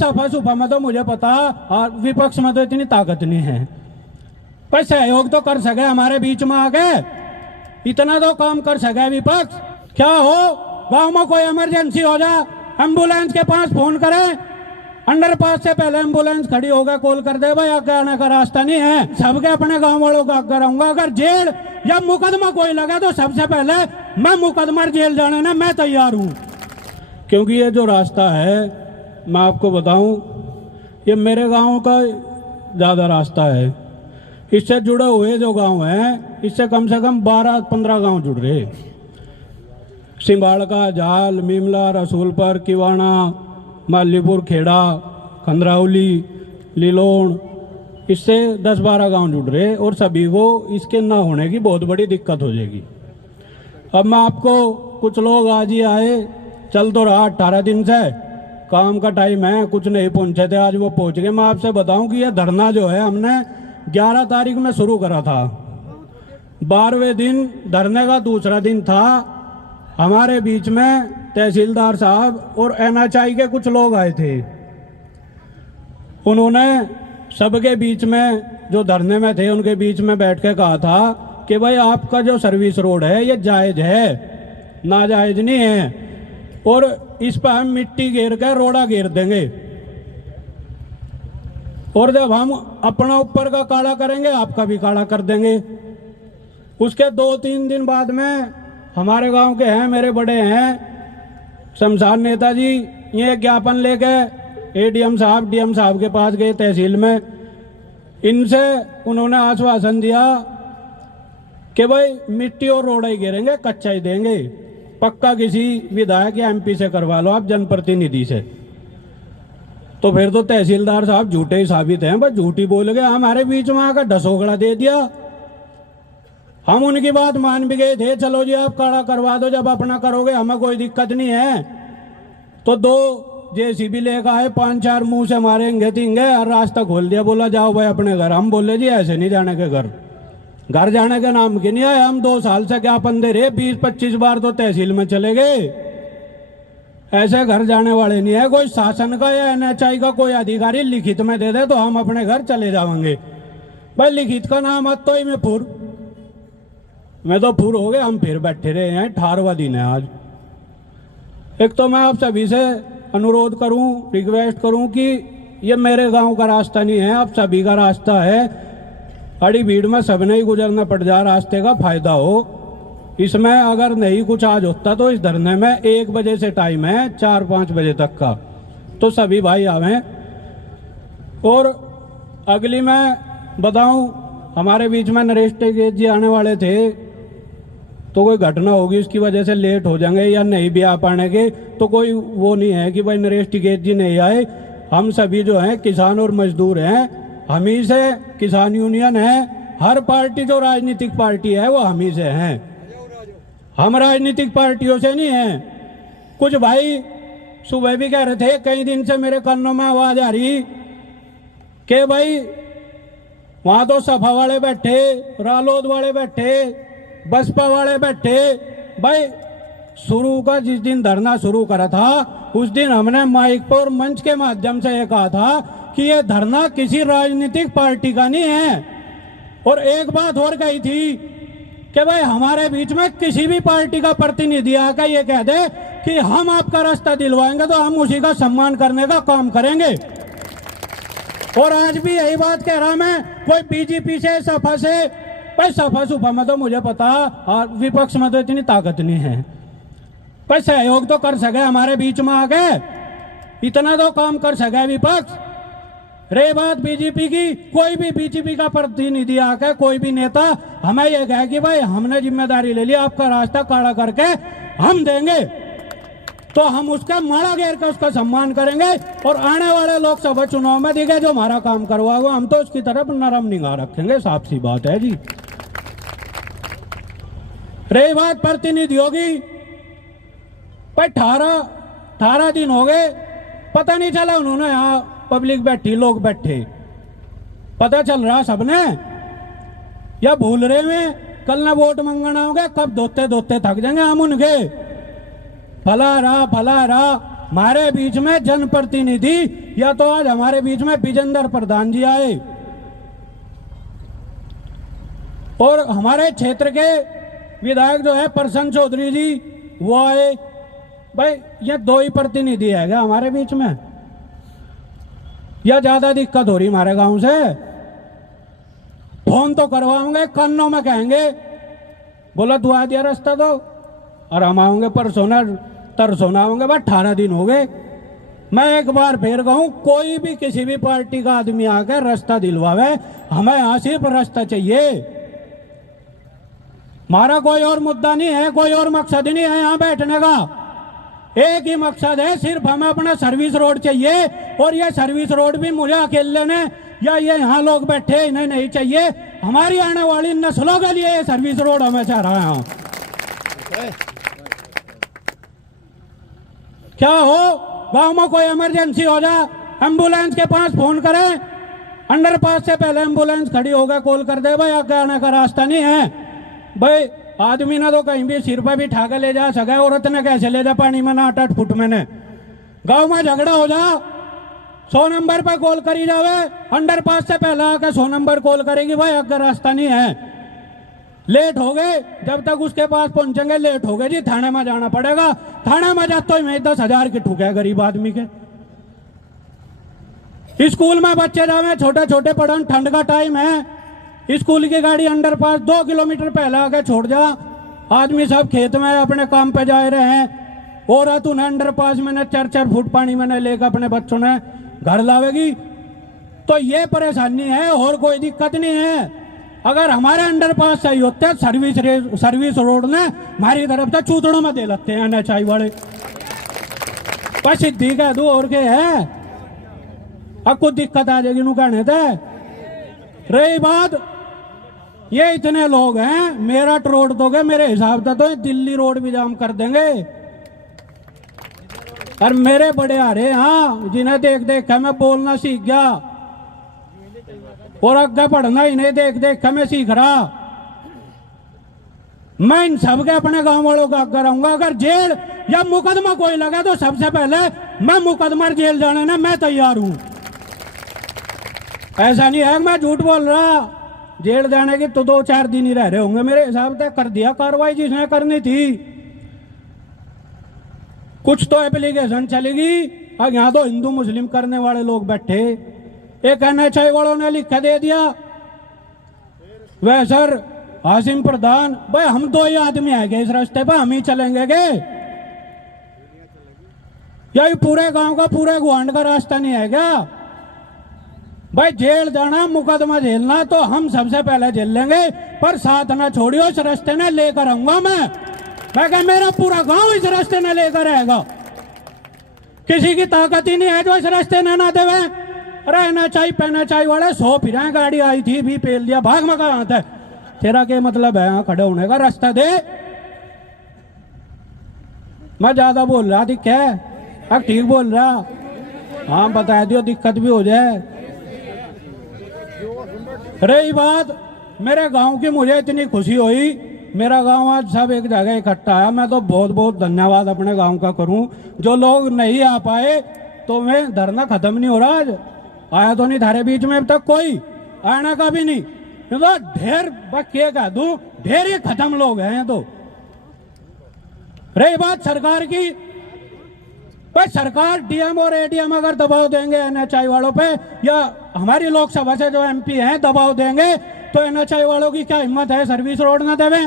सफा सुफा में तो मुझे पता, और विपक्ष में तो इतनी ताकत नहीं है। पर सहयोग तो कर सके हमारे बीच में आके, इतना तो काम कर सके विपक्ष। क्या हो, गांव में कोई इमरजेंसी हो जा, एम्बुलेंस के पास फोन करें, अंडरपास से पहले एम्बुलेंस खड़ी होगा, कॉल कर दे भाई आगे आने का रास्ता नहीं है। सबके अपने गांव वालों का आगे रहूंगा। अगर जेल या मुकदमा कोई लगा तो सबसे पहले मैं मुकदमा जेल जाने ना मैं तैयार हूं। क्योंकि ये जो रास्ता है मैं आपको बताऊं, ये मेरे गांव का ज्यादा रास्ता है। इससे जुड़े हुए जो गांव हैं, इससे कम से कम 12-15 गांव जुड़ रहे। सिंबाड़का, जाल, मीमला, रसूलपुर, किवाणा, मालीपुर, खेड़ा, खंदरावली, लीलोण, इससे 10-12 गांव जुड़ रहे और सभी को इसके ना होने की बहुत बड़ी दिक्कत हो जाएगी। अब मैं आपको, कुछ लोग आज ही आए, चल तो रहा 18 दिन से, काम का टाइम है, कुछ नहीं पहुंचे थे, आज वो पहुंच गए। मैं आपसे बताऊं कि ये धरना जो है हमने 11 तारीख में शुरू करा था। 12वें दिन धरने का दूसरा दिन था। हमारे बीच में तहसीलदार साहब और NHI के कुछ लोग आए थे। उन्होंने सबके बीच में, जो धरने में थे उनके बीच में बैठ के कहा था कि भाई आपका जो सर्विस रोड है ये जायज है, नाजायज नहीं है, और इस पर हम मिट्टी घेर कर रोड़ा घेर देंगे, और जब हम अपना ऊपर का काला करेंगे आपका भी काला कर देंगे। उसके 2-3 दिन बाद में हमारे गांव के हैं, मेरे बड़े हैं शमशान नेताजी, ये ज्ञापन लेके ADM साहब, DM साहब के पास गए तहसील में। इनसे उन्होंने आश्वासन दिया कि भाई मिट्टी और रोड़ा ही गिरेंगे, कच्चा ही देंगे, पक्का किसी विधायक या MP से करवा लो आप, जनप्रतिनिधि से। तो फिर तो तहसीलदार साहब झूठे ही साबित हैं, बस झूठी बोल गए। हमारे बीच में आकर ढसोगड़ा दे दिया। हम उनकी बात मान भी गए थे, चलो जी आप काड़ा करवा दो, जब अपना करोगे हमें कोई दिक्कत नहीं है। तो 2 JCB लेकर आए, 5-4 मुंह से मारेंगे तींगे और रास्ता खोल दिया, बोला जाओ भाई अपने घर। हम बोले जी ऐसे नहीं जाने के घर, घर जाने के नाम की नहीं आए। हम 2 साल से ज्ञापन दे रहे, 20-25 बार तो तहसील में चले गए, ऐसे घर जाने वाले नहीं है। कोई शासन का या NHI का कोई अधिकारी लिखित में दे दे तो हम अपने घर चले जाएंगे। भाई लिखित का नाम मत तो ही मैं तो फुर हो गए, हम फिर बैठे रहे हैं। 18वां दिन है आज। एक तो मैं आप सभी से अनुरोध करूं, रिक्वेस्ट करूं कि ये मेरे गांव का रास्ता नहीं है, आप सभी का रास्ता है। अड़ी भीड़ में सबने ही गुजरना पड़ जा, रास्ते का फायदा हो। इसमें अगर नहीं कुछ आज होता तो इस धरने में 1 बजे से टाइम है 4-5 बजे तक का, तो सभी भाई आवें। और अगली मैं बताऊं, हमारे बीच में नरेश टिकैत जी आने वाले थे, तो कोई घटना होगी उसकी वजह से लेट हो जाएंगे या नहीं भी आ पाने के, तो कोई वो नहीं है कि भाई नरेश टिकैत जी नहीं आए। हम सभी जो हैं किसान और मजदूर हैं, हम ही से किसान यूनियन है, हर पार्टी जो राजनीतिक पार्टी है वो हम ही से हैं, हम राजनीतिक पार्टियों से नहीं हैं। कुछ भाई सुबह भी कह रहे थे, कई दिन से मेरे कानों में आवाज आ रही कि भाई वहां तो सपा वाले बैठे, रालोद वाले बैठे, बसपा वाले बैठे। भाई शुरू का जिस दिन धरना शुरू करा था उस दिन हमने माइक पर मंच के माध्यम से ये कहा था कि ये धरना किसी राजनीतिक पार्टी का नहीं है। और एक बात और कही थी कि भाई हमारे बीच में किसी भी पार्टी का प्रतिनिधि आकर ये कह दे कि हम आपका रास्ता दिलवाएंगे तो हम उसी का सम्मान करने का काम करेंगे। और आज भी यही बात कह रहा मैं, कोई BJP से, सपा से, भाई सपा सुपा में तो मुझे पता, और विपक्ष में तो इतनी ताकत नहीं है। पर सहयोग तो कर सके हमारे बीच में आके, इतना तो काम कर सके विपक्ष। रे बात BJP की, कोई भी BJP का प्रतिनिधि आके, कोई भी नेता हमें यह कहे कि भाई हमने जिम्मेदारी ले ली, आपका रास्ता काला करके हम देंगे, तो हम उसका माड़ा घेर कर उसका सम्मान करेंगे। और आने वाले लोकसभा चुनाव में दिखे जो हमारा काम करवाएगा, हम तो उसकी तरफ नरम निगाह रखेंगे, साफ सी बात है जी। रही बात प्रतिनिधियों की, भाई 18 दिन हो गए, पता नहीं चला उन्होंने, यहाँ पब्लिक बैठी, लोग बैठे, पता चल रहा सबने या भूल रहे में, कल ना वोट मंगना होगा, कब धोते धोते थक जाएंगे हम उनके। फला रहा हमारे बीच में जनप्रतिनिधि या तो आज हमारे बीच में विजेंद्र प्रधान जी आए और हमारे क्षेत्र के विधायक जो है प्रसन्न चौधरी जी वो आए। भाई ये दो ही प्रतिनिधि है क्या हमारे बीच में, या ज्यादा दिक्कत हो रही हमारे गांव से? फोन तो करवाओगे, कानों में कहेंगे बोला दुआ दिया रास्ता दो, और हम आओगे परसों तरसों आओगे। भाई 18 दिन हो गए। मैं एक बार फिर कहूं, कोई भी किसी भी पार्टी का आदमी आकर रास्ता दिलवावे, हमें यहां सिर्फ रास्ता चाहिए। हमारा कोई और मुद्दा नहीं है, कोई और मकसद नहीं है यहां बैठने का। एक ही मकसद है, सिर्फ हमें अपना सर्विस रोड चाहिए। और ये सर्विस रोड भी मुझे अकेले ने या ये यहाँ लोग बैठे इन्हें नहीं चाहिए, हमारी आने वाली नस्लों के लिए ये सर्विस रोड हमें चाह रहा है। क्या हो गांव में कोई इमरजेंसी हो जा, एम्बुलेंस के पास फोन करें, अंडरपास से पहले एम्बुलेंस खड़ी होगा कॉल कर दे, भाई आगे आने का रास्ता नहीं है। भाई आदमी ना तो कहीं भी सिर पर भी ठाके ले जा सके, औरत ने कैसे ले जा पानी में ना 8-8 फुट में ने। गांव में झगड़ा हो जा 100 नंबर पर कॉल करी जावे, अंडरपास से पहले आके 100 नंबर कॉल करेगी, भाई आगे रास्ता नहीं है। लेट हो गए, जब तक उसके पास पहुंचेंगे लेट हो गए जी, थाने में जाना पड़ेगा। थाने में जाते तो मैं 10,000 की ठुके गरीब आदमी के। स्कूल में बच्चे जावे छोटे छोटे पढ़न, ठंड का टाइम है, स्कूल की गाड़ी अंडरपास 2 किलोमीटर पहले आके छोड़ जा। आदमी सब खेत में अपने काम पे जा रहे हैं, औरत उन्हें अंडरपास में 4-4 फुट पानी में लेकर अपने बच्चों ने घर लावेगी। तो ये परेशानी है और कोई दिक्कत नहीं है। अगर हमारे अंडरपास सही होते सर्विस रोड ने हमारी तरफ से चूतड़ों में दे लगते हैं NHI वाले। पर सिद्धि कह दू और के है, अब कुछ दिक्कत आ जाएगी नु कहने थे। रही बात ये इतने लोग हैं, मेरठ रोड दोगे मेरे हिसाब से तो दिल्ली रोड भी जाम कर देंगे। और मेरे बड़े आ रहे हाँ, जिन्हें देख देख के मैं बोलना सीख गया और आगे पढ़ना इन्हें देख देख के मैं सीख रहा। मैं इन सबके अपने गांव वालों का आगे रहूंगा। अगर जेल या मुकदमा कोई लगा तो सबसे पहले मैं मुकदमा जेल जाने ना मैं तैयार हूं। ऐसा नहीं है मैं झूठ बोल रहा। जेल जाने की तो 2-4 दिन ही रह रहे होंगे मेरे हिसाब से। कर दिया कार्रवाई जिसने करनी थी। कुछ तो एप्लीकेशन चलेगी। अब यहां तो हिंदू मुस्लिम करने वाले लोग बैठे, एक NHI वालों ने लिख के दे दिया, वह सर हासिम प्रधान, भाई हम 2 ही आदमी आएंगे इस रास्ते पर, हम ही चलेंगे के? यही पूरे गांव का पूरे गुआंड का रास्ता नहीं है क्या? भाई जेल जाना मुकदमा झेलना तो हम सबसे पहले झेल लेंगे, पर साथ ना छोड़ियो, इस रास्ते ने लेकर आऊंगा मैं क्या मेरा पूरा गांव इस रास्ते ने लेकर आएगा। किसी की ताकत ही नहीं है जो इस रास्ते ने ना देवे। अरे NHI वाले 100 फिर गाड़ी आई थी भी पेल दिया, भाग में कहा आता है तेरा क्या मतलब है यहाँ खड़े होने का? रास्ता दे। मैं ज्यादा बोल रहा थी क्या? अब ठीक बोल रहा? हाँ बता दियो, दिक्कत भी हो जाए। रही बात मेरे गांव की, मुझे इतनी खुशी हुई, मेरा गांव आज सब एक जगह इकट्ठा है। मैं तो बहुत बहुत धन्यवाद अपने गांव का करूं। जो लोग नहीं आ पाए तो मैं धरना खत्म नहीं हो रहा। आज आया तो नहीं धारे बीच में अब तक कोई, आने का भी नहीं। तो ढेर बक्के कह दूं, ढेर ही खत्म लोग हैं। तो रही बात सरकार की, भाई सरकार DM और ADM अगर दबाव देंगे NHI वालों पे, या हमारी लोकसभा से जो MP हैं दबाव देंगे, तो NHI वालों की क्या हिम्मत है सर्विस रोड ना देवे?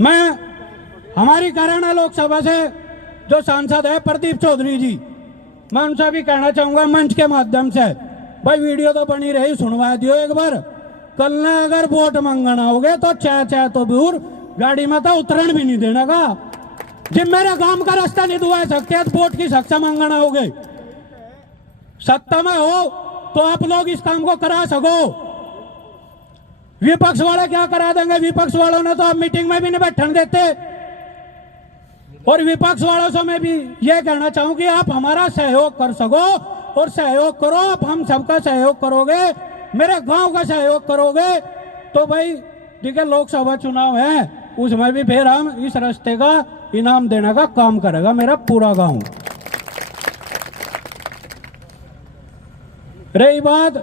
मैं हमारी कराना लोकसभा से जो सांसद है प्रदीप चौधरी जी, मैं उनसे भी कहना चाहूंगा मंच के माध्यम से, भाई वीडियो तो बनी रही, सुनवा दियो एक बार। कल ना अगर वोट मांगना हो गए तो चाहे तो दूर गाड़ी में तो उतरण भी नहीं देना का। जब मेरे गांव का रास्ता नहीं दुआ सकते तो वोट की सख्त मांगना हो गए। सत्ता में हो तो आप लोग इस काम को करा सको। विपक्ष वाले क्या करा देंगे? विपक्ष वालों ने तो अब मीटिंग में भी नहीं बैठने देते। और विपक्ष वालों से मैं भी ये कहना चाहूं कि आप हमारा सहयोग कर सको और सहयोग करो। आप हम सबका सहयोग करोगे, मेरे गांव का सहयोग करोगे तो भाई देखिए लोकसभा चुनाव है, उसमें भी फिर हम इस रास्ते का इनाम देने का काम करेगा मेरा पूरा गांव। रही बात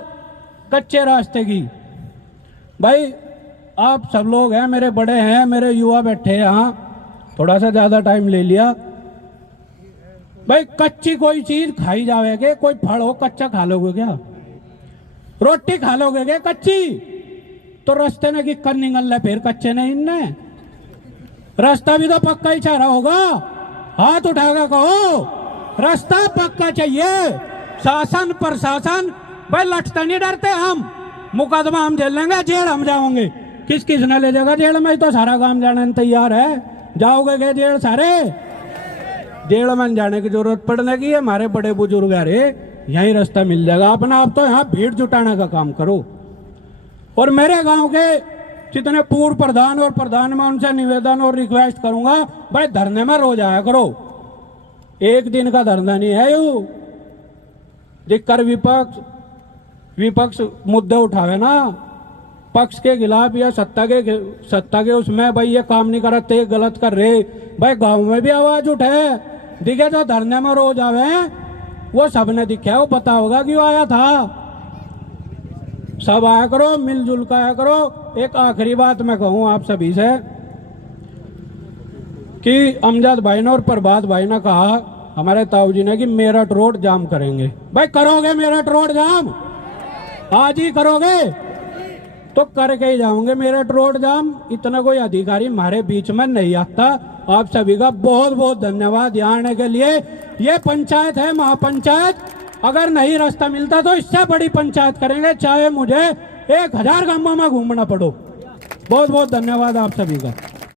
कच्चे रास्ते की, भाई आप सब लोग हैं, मेरे बड़े हैं, मेरे युवा बैठे हैं यहाँ, थोड़ा सा ज्यादा टाइम ले लिया। भाई कच्ची कोई चीज खाई जावेगे, कोई फल हो कच्चा खा लोगे क्या? रोटी खा लोगे क्या कच्ची? तो रास्ते ने किक्कर निकल रहे फिर कच्चे ने इनने, रास्ता भी तो पक्का ही चाह रहा होगा। हाथ उठाकर कहो रास्ता पक्का चाहिए। शासन प्रशासन भाई लटता नहीं डरते हम, मुकदमा हम झेल लेंगे, जेल हम जाओगे। किस किस ने ले जाएगा जेल में? तो सारा काम जाने तैयार है, जाओगे क्या जेल? सारे जेल में जाने की जरूरत पड़ने की है, हमारे बड़े बुजुर्ग अरे यही रास्ता मिल जाएगा। अपना आप तो यहाँ भीड़ जुटाने का काम करो। और मेरे गांव के जितने पूर्व प्रधान और प्रधान में उनसे निवेदन और रिक्वेस्ट करूंगा, भाई धरने में रोज आया करो, एक दिन का धरना नहीं है। यू दिक्कर विपक्ष मुद्दे उठावे ना पक्ष के खिलाफ या सत्ता के उसमें, भाई ये काम नहीं करते, गलत कर रहे, भाई गांव में भी आवाज उठे। दिखे जो धरने में रोज आवे वो सबने दिखा, वो पता होगा कि वो आया था। सब आया करो, मिलजुल कर आया करो। एक आखिरी बात मैं कहूं आप सभी से कि अमजद भाई ने और प्रभात भाई ने कहा हमारे ताऊ जी ने कि मेरठ रोड जाम करेंगे। भाई करोगे मेरठ रोड जाम? आज ही करोगे तो करके ही जाओगे मेरठ रोड जाम। इतना कोई अधिकारी हमारे बीच में नहीं आता। आप सभी का बहुत बहुत धन्यवाद यहाँ आने के लिए। ये पंचायत है महापंचायत, अगर नहीं रास्ता मिलता तो इससे बड़ी पंचायत करेंगे, चाहे मुझे 1000 गांवों में घूमना पड़ो। बहुत बहुत धन्यवाद आप सभी का।